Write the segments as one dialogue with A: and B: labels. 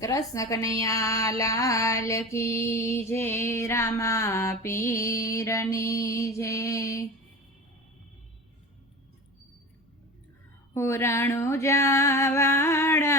A: કૃષ્ણ કનૈયા લાલ કી જે રામા પીરની જે હોરાણો જાવાડા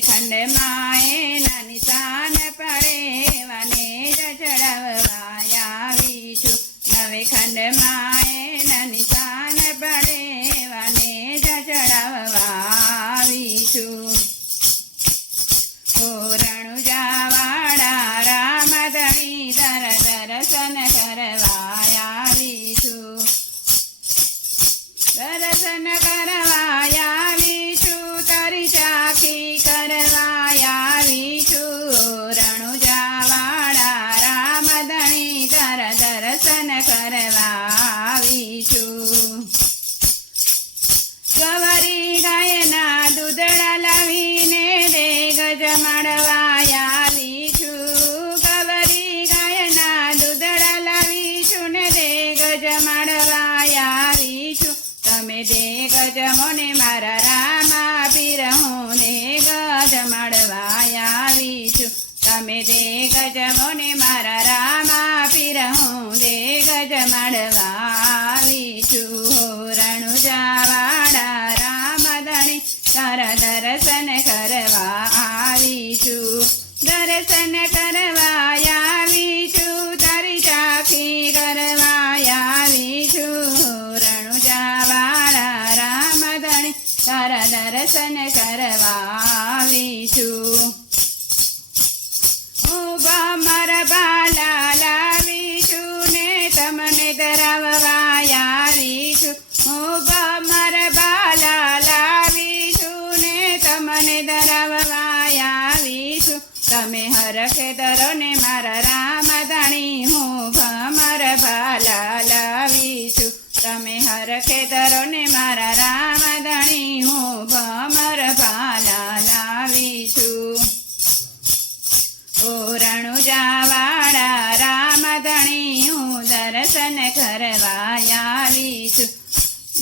A: 看，你妈。ನಾರದ ರಸನ તમે હરખે દરો ને મારા રામ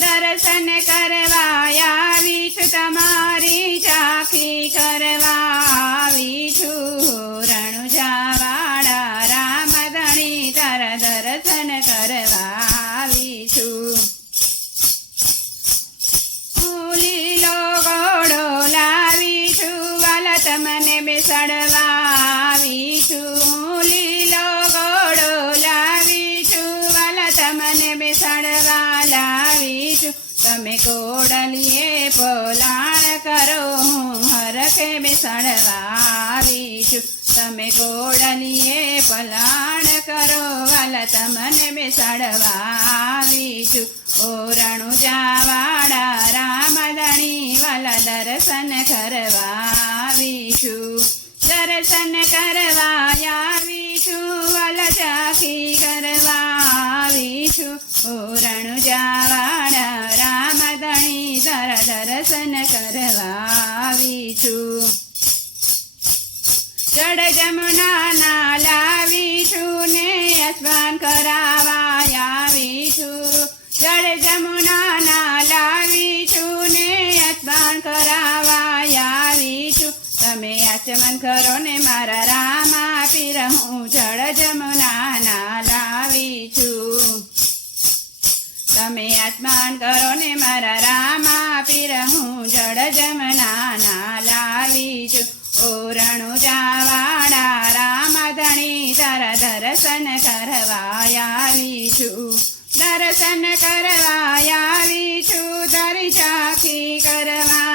A: દર્શન કરવા આવી તમારી ચાખી કરવા આવી છું રણુજાવાળા રામધણી તારા દર્શન કરવા તોડલીએ પલાણ કરો. હું હરખે બેસાડવા આવી છું તમે ગોડલીએ પલાણ કરો. વાલા, તમને બેસાડવા છું ઓરણું જાવાડા, રામદણી. વાલા, દર્શન કરવા આવી છું દર્શન કરવા આવી છું વાલા ચાખી કરવા છું ઓરણું જાવા જળ જમુનાના લાવીશું ને સ્નાન કરાવા આવીશું જળ જમુનાના લાવીશું ને સ્નાન કરાવા આવીશું તમે આચમન કરો ને મારા રામ આપી રહું જળ જમુનાના લાવીશું તમે આચમન કરો ને મારા રામ આપી રહું જળ જમનાના લાવીશું ઓરણું જા દર્શન કરવા આવી છું દર્શન કરવા આવી છું ઝાંખી કરવા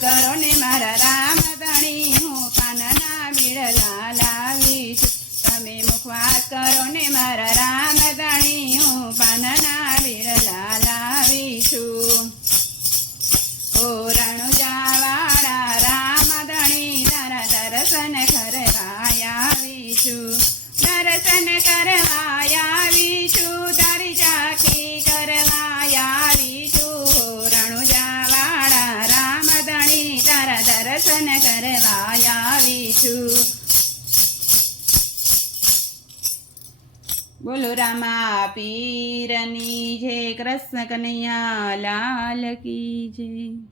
A: કરો ને મારા રામ ધણી હું પાનના બેલા લાવી છું તમે મુખવાસ કરો ને મારા રામ ધણી હું પાનના બેલા લાવી છું ઓ રણુજાવાળા રામધણી, તારા દર્શન કરવા આવી છું દર્શન કરવા આવી છું બોલો રામા પીરની જય કૃષ્ણ કનૈયા લાલ કી જય.